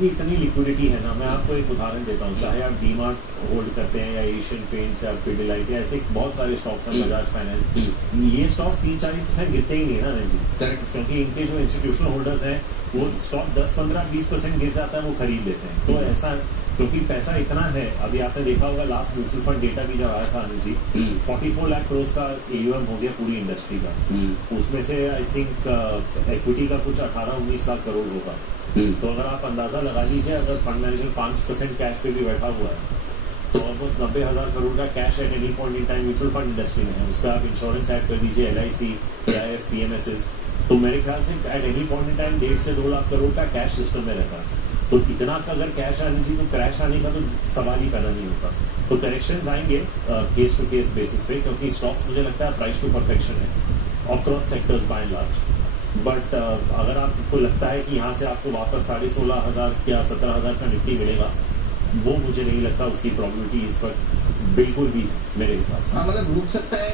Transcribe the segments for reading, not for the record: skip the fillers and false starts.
जी इतनी लिक्विडिटी है ना, मैं आपको एक उदाहरण देता हूँ, चाहे आप डीमार्ट होल्ड करते हैं या एशियन पेंट्स या पिडिलाइट या ऐसे बहुत सारे स्टॉक्स हैं, बजाज फाइनेंस, ये स्टॉक्स 30-40% गिरते ही नहीं ना जी, क्योंकि इनके जो इंस्टीट्यूशनल होल्डर्स हैं वो स्टॉक 10-15-20% गिर जाता है वो खरीद लेते हैं। तो ऐसा क्योंकि पैसा इतना है, अभी आपने देखा होगा लास्ट म्यूचुअल फंड डेटा भी जब आया था अनिल जी, 44 लाख करोड़ का AUM हो गया पूरी इंडस्ट्री का, उसमें से आई थिंक इक्विटी का कुछ 18-19 लाख करोड़ होगा। तो अगर आप अंदाजा लगा लीजिए, अगर फंड मैनेजर 5% कैश पे भी बैठा हुआ है तो ऑलमोस्ट 90,000 करोड़ का cash at any point in time mutual fund industry में है। उस पर आप इंश्योरेंस ऐड कर दीजिए, LIC, AIF, PMSs, तो मेरे ख्याल से at any point in time 1.5 से 2 लाख करोड़ का कैश सिस्टम में रहता है। तो इतना का अगर कैश आने जी तो क्रैश आने का तो सवाल ही पैदा नहीं होता। तो करेक्शंस आएंगे केस टू केस बेसिस पे, क्योंकि स्टॉक्स मुझे लगता है प्राइस टू परफेक्शन है across sectors by and large. But अगर आपको लगता है कि यहाँ से आपको वापस 16,500 या 17,000 का निफ्टी मिलेगा, वो मुझे नहीं लगता उसकी प्रोबेबिलिटी इस वक्त बिल्कुल भी मेरे हिसाब से। हाँ, मतलब रुक सकता है,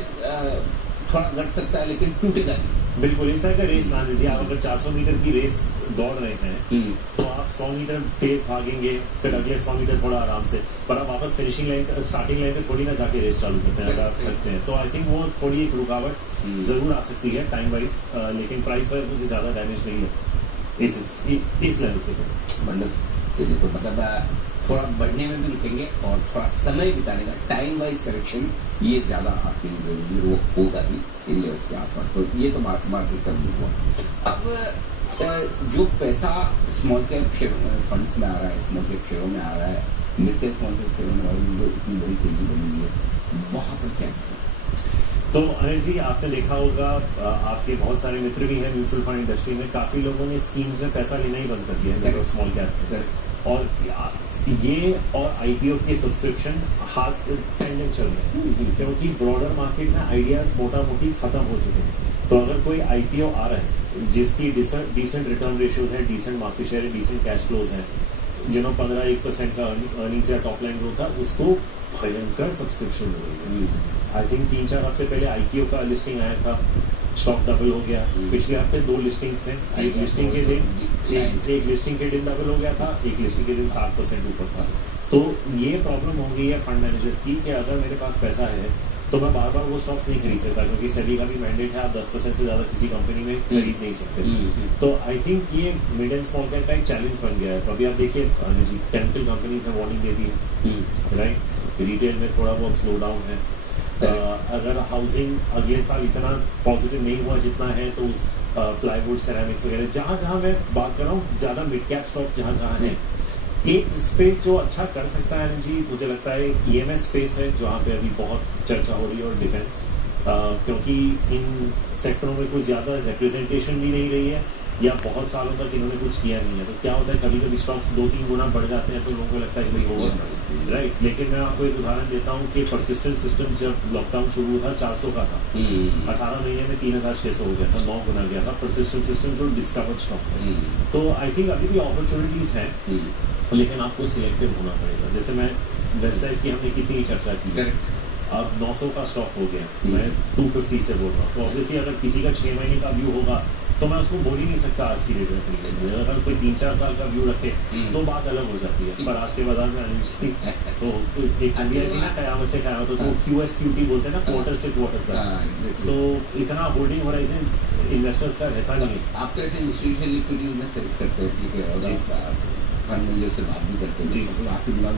थोड़ा घट सकता है, लेकिन टूटेगा नहीं। बिल्कुल इस तरह का रेस ना लीजिए। आप अगर 400 मीटर की रेस दौड़ रहे हैं तो आप 100 मीटर तेज भागेंगे, फिर अगले 100 मीटर थोड़ा आराम से, पर आप वापस फिनिशिंग लाइन स्टार्टिंग लाइन पे थोड़ी ना जाके रेस चालू करते हैं। अगर आप करते हैं तो आई थिंक वो थोड़ी एक रुकावट जरूर आ सकती है टाइम वाइज, लेकिन प्राइस वाइज मुझे ज्यादा डैमेज नहीं है इस लेवल से। तो मतलब थोड़ा बढ़ने में भी रुकेंगे और थोड़ा समय बिताने का टाइम वाइज करेक्शन ये ज्यादा आपके लिए जरूरी होगा ही एरिया उसके आसपास। तो ये तो मार्केट का व्यू हुआ। अब जो पैसा स्मॉल कैप शेयर फंड्स में आ रहा है, स्मॉल कैप शेयरों में आ रहा है, मिड कैप स्मॉल कैप शेयरों में जो इतनी बड़ी तेजी बनी हुई है, वहां पर क्या है? तो अनिल जी आपने देखा होगा, आपके बहुत सारे मित्र भी हैं म्यूचुअल फंड इंडस्ट्री में, काफी लोगों ने स्कीम्स में पैसा लेना ही बंद कर दिया है स्मॉल कैप्स में, और ये और IPO के सब्सक्रिप्शन हाथ टेंडेंट चल रहे हैं, क्योंकि ब्रॉडर मार्केट में आइडियाज मोटा मोटी खत्म हो चुके हैं। तो अगर कोई IPO आ रहा है जिसकी डिसेंट रिटर्न रेशियोज है, डिसेंट मार्केट शेयर है, डिसेंट कैश फ्लोज हैं, 15-1% का अर्निंग्स या टॉप लाइन ग्रोथ था, उसको भयंकर सब्सक्रिप्शन मिल रही है। आई थिंक 3-4 हफ्ते पहले IPO का लिस्टिंग आया था, स्टॉक डबल हो गया। पिछले हफ्ते 2 लिस्टिंग्स थे, एक लिस्टिंग के दिन डबल हो गया था, एक लिस्टिंग के दिन 7% ऊपर था। तो ये प्रॉब्लम हो गई है फंड मैनेजर्स की कि अगर मेरे पास पैसा है तो मैं बार बार वो स्टॉक्स नहीं खरीद सकता, क्योंकि सेबी का भी मैंडेट है, आप 10% से ज्यादा किसी कंपनी में खरीद नहीं सकते। तो आई थिंक ये मिड एंड स्मॉल कैप का एक चैलेंज बन गया है। तो अभी आप देखिए केमिकल कंपनीज ने वार्निंग दे दी, राइट, रिटेल में थोड़ा बहुत स्लो डाउन है। अगर हाउसिंग अगले साल इतना पॉजिटिव नहीं हुआ जितना है, तो उस प्लाईवुड, सेरामिक्स वगैरह जहां मैं बात कर रहा हूँ, ज्यादा मिड कैप स्टॉक जहां है, एक स्पेस जो अच्छा कर सकता है जी, मुझे लगता है EMS स्पेस है जहाँ पे अभी बहुत चर्चा हो रही है, और डिफेंस, क्योंकि इन सेक्टरों में कुछ ज्यादा रिप्रेजेंटेशन भी नहीं रही है, या बहुत सालों तक इन्होंने कुछ किया नहीं है। तो क्या होता है, कभी कभी स्टॉक्स 2-3 गुना बढ़ जाते हैं तो लोगों को लगता है कि भाई होगा, राइट। लेकिन मैं आपको एक उदाहरण देता हूँ कि परसिस्टेंट सिस्टम जब लॉकडाउन शुरू हुआ था 400 का था, 18 महीने में 3,600 हो गया था, 9 गुना गया था परसिस्टेंट सिस्टम जो डिस्कवर्ड स्टॉक है। तो आई थिंक अभी भी अपॉर्चुनिटीज हैं, लेकिन आपको सिलेक्टिव होना पड़ेगा। जैसे मैं वेस्टलाइफ की हमने कितनी चर्चा की, अब 900 का स्टॉक हो गया, मैं 250 से बोल रहा हूँ। तो ऑब्वियसली अगर किसी का 6 महीने का व्यू होगा तो मैं उसको बोल ही नहीं सकता आज की डेट में खरीदने। अगर कोई 3-4 साल का व्यू रखे तो बात अलग हो जाती है, पर आज के बाजार में तो एक कयामत से कयामत, तो QSQT बोलते हैं ना, क्वार्टर से क्वार्टर का, तो इतना होल्डिंग होराइजन इन्वेस्टर्स का रहता नहीं है। आप कैसे इंस्टीट्यूशनल लिक्विडिटी में सेल्स करते हैं, ठीक है, और फंड मैनेजर से बात भी करते हैं, आपके दिमाग